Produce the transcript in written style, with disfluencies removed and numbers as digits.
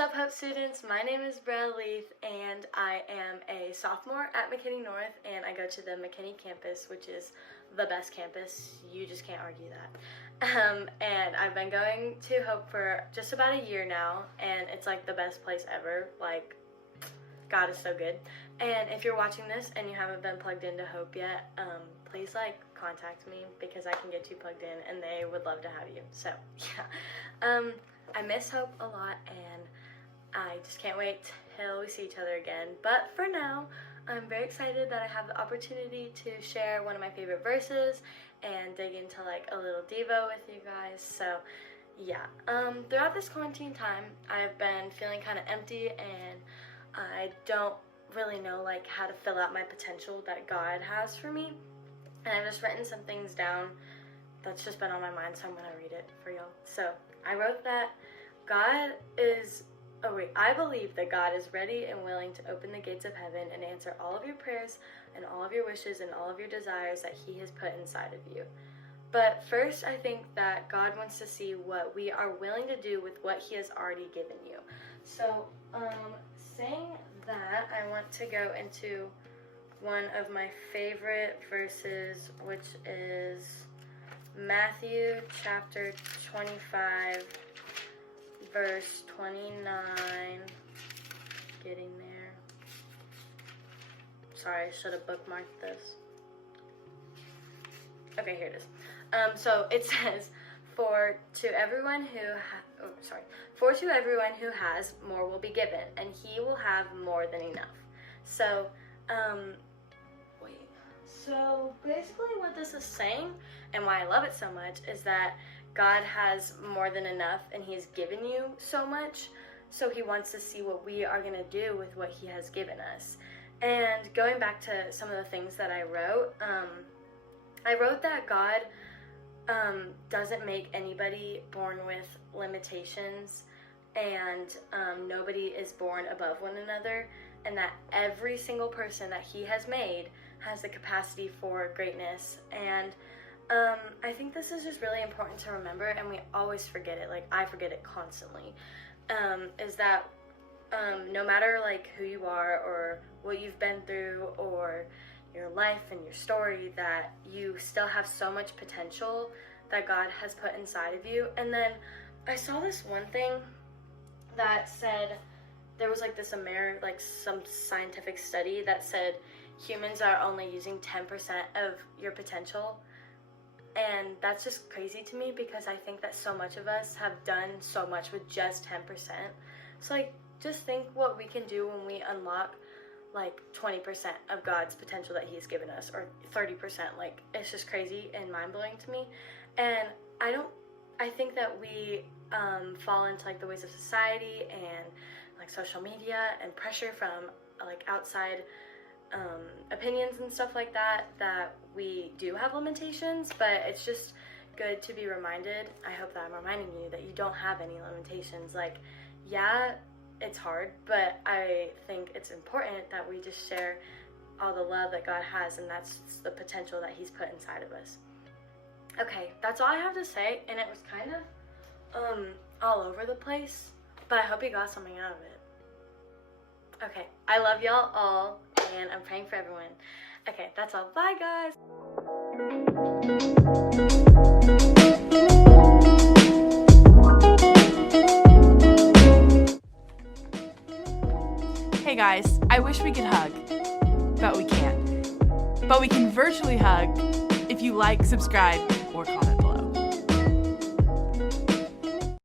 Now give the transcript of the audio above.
up, Hope students? My name is Brielle Leeth, and I am a sophomore at McKinney North, and I go to the McKinney campus, which is the best campus. You just can't argue that. And I've been going to Hope for just about a year now, and it's like the best place ever. Like, God is so good. And if you're watching this and you haven't been plugged into Hope yet, please contact me because I can get you plugged in, and they would love to have you. So yeah, I miss Hope a lot, and I just can't wait till we see each other again. But for now, I'm very excited that I have the opportunity to share one of my favorite verses and dig into a little Devo with you guys. So yeah, throughout this quarantine time, I've been feeling kind of empty, and I don't really know how to fill out my potential that God has for me. And I've just written some things down that's just been on my mind, so I'm gonna read it for y'all. So I wrote that I believe that God is ready and willing to open the gates of heaven and answer all of your prayers and all of your wishes and all of your desires that He has put inside of you. But first, I think that God wants to see what we are willing to do with what He has already given you. So, saying that, I want to go into one of my favorite verses, which is Matthew chapter 25, verse 29. Getting there. Sorry, I should have bookmarked this. Okay, here it is. So it says, For to everyone who has, more will be given, and he will have more than enough. So, So basically what this is saying, and why I love it so much, is that God has more than enough, and He's given you so much, so He wants to see what we are going to do with what He has given us. And going back to some of the things that I wrote that God doesn't make anybody born with limitations, and nobody is born above one another, and that every single person that He has made has the capacity for greatness. And I think this is just really important to remember, and we always forget it. I forget it constantly. Is that no matter who you are or what you've been through or your life and your story, that you still have so much potential that God has put inside of you. And then I saw this one thing that said, there was some scientific study that said humans are only using 10% of your potential. And that's just crazy to me, because I think that so much of us have done so much with just 10%. So just think what we can do when we unlock 20% of God's potential that He's given us, or 30%. It's just crazy and mind-blowing to me. And I think that we fall into the ways of society and social media and pressure from outside opinions and stuff like that we do have limitations. But it's just good to be reminded. I hope that I'm reminding you that you don't have any limitations. Yeah, it's hard, but I think it's important that we just share all the love that God has, and that's the potential that He's put inside of us. Okay, that's all I have to say, and it was kind of all over the place, but I hope you got something out of it. Okay, I love y'all all, and I'm praying for everyone. Okay, that's all. Bye, guys. Hey guys, I wish we could hug, but we can't. But we can virtually hug if you subscribe, or comment.